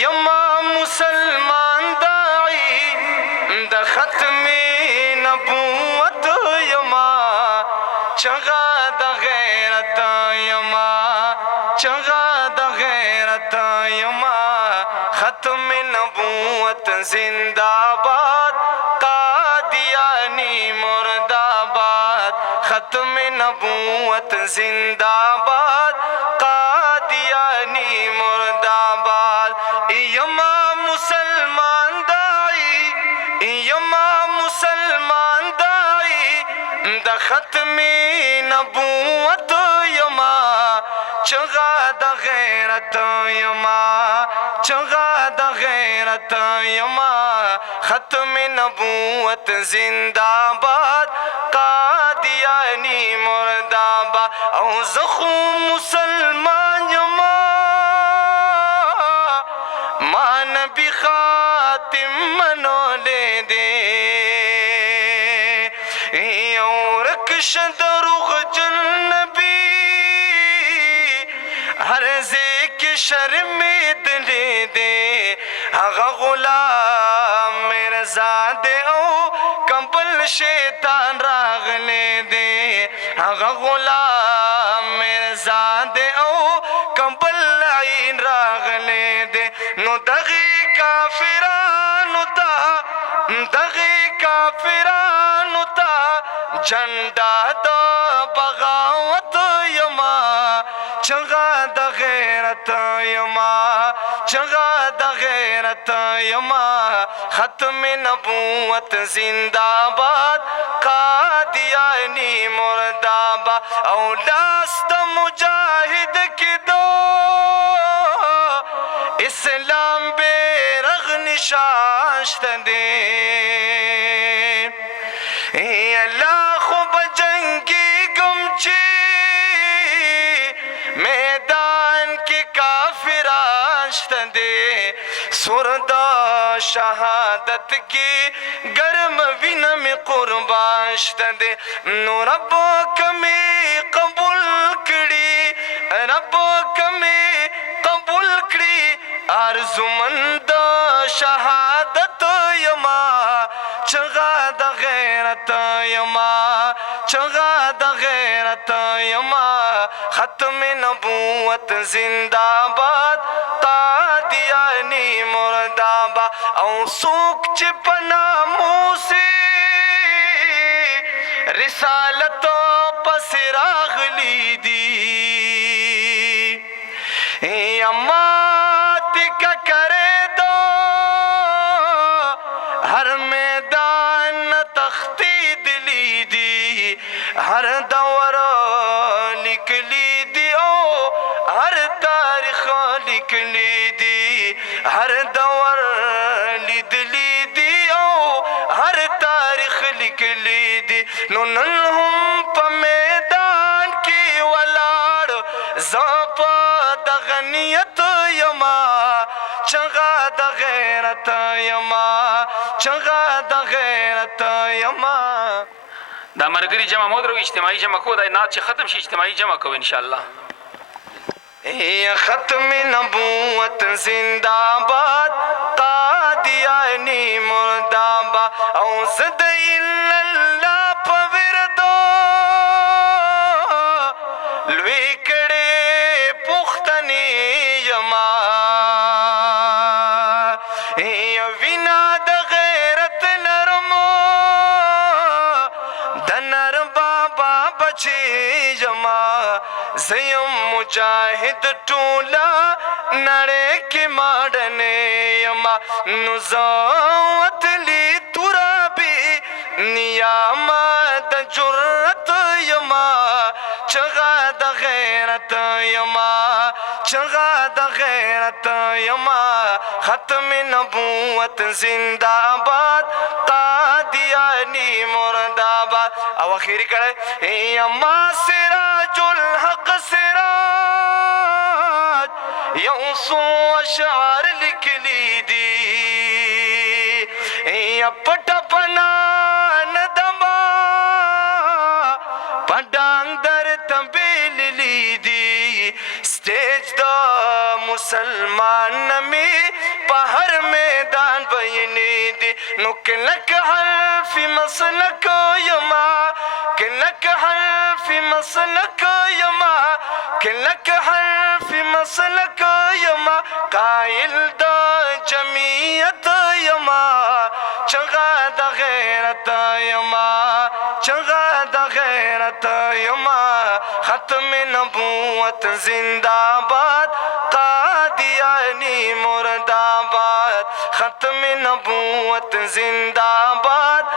यमा मुसलमान दाई द ख़त्म नबूवत यमा चगा द गैरत यमा चगा द गैरत यमा ख़त्म नबूवत जिंदाबाद कादियानी मुर्दाबाद ख़त्म नबूवत जिंदाबाद कादियानी मुर्दाबाद यमा मुसलमान दाई यमा मुसलमान दाई द ख़त्म नबूवत यमा चगा द गैरत यमा चगा द गैरत यमा ख़त्म नबूवत जिंदाबाद कादियानी मुर्दाबाद औ ज़ख़ू मुसलमान यमा मान नबी ख़ातिम मनोले दे और कशद रुख नबी हर जे के शर्मिद ले दे आगा गुलाम मिर्ज़ा दे ओ कंबल शैतान रागले दे आगा गुलाम मिर्ज़ा दे ओ कंबल आइन रागले दे नो दगी काफिरानु ता दगी काफिरानु ता झंडा द बगावत यमा चगा द गैरत यमा चगा द गैरत यमा ख़त्म नबूवत जिंदाबाद कादियानी मुर्दाबाद औ दास्त मुजाहिद की दो इस्लाम बेरग निशाश्त दे अल्लाह बजंगी गमची मैदान के काफिराश्त दे सुरदा शहादत की गर्म विन में कुर्बाश्त दे नो रब कमे कबूल कड़ी रब कमे कबूल कड़ी आरज़ुमंद शहादत यमा चगा द गैरत यमा चगा द गैरत यमा ख़त्म नबूवत जिंदाबाद कादियानी मुर्दाबाद औ सूख चिपना मुँह से रिसालत पसरागली दी अम्मा तिका करे दो हर मैदान तख्ती दिली दी हर दौर निकली दी ओ हर तारीख निकली दी हर दौर लिदली दी ओ हर तारीख निकली दी नो नन्हुम प मैदान की वलाड़ ज़ाप द गनियत यमा चगा द गैरत यमा चगा द गैरत यमा دا مرګري جمع مودرو اجتماعي جمع کو دا نات چې ختم شي اجتماعي جمع کو ان شاء الله ختم نبوت जिंदाबाद कादियानी मुर्दाबाद औ ज़द इल्लल्लाह पविरदो लुई कड़े पुख्तनी यमा विना द गैरत नरमो धनर बाबा बचे यमा ज़यम मुजाहिद टूला नड़े के माडने यमा नुज़ावत ली तुराबी नियामत जुर्रत यमा चगा द गैरत यमा चगा द गैरत यमा ख़त्म नबूवत जिंदाबाद कादियानी मुर्दाबाद और आखिरी करे यमा सिराजुल हक सिराज यौसू अशार लिख ली दी पटपना दमा पडांग दर तंबेल ली दी स्टेज द मुसलमान में पहर मैदान बयनी दी नुकलक हल्फी मसलक यमा किलक हल्फी मसलक यमा किलक हल्फी मसलक यमा कायल द जमीयत यमा चगा द गैरत यमा चगा द गैरत यमा खत्म नबूवत जिंदाबाद कादियानी मुर्दाबाद खत्म नबूवत जिंदाबाद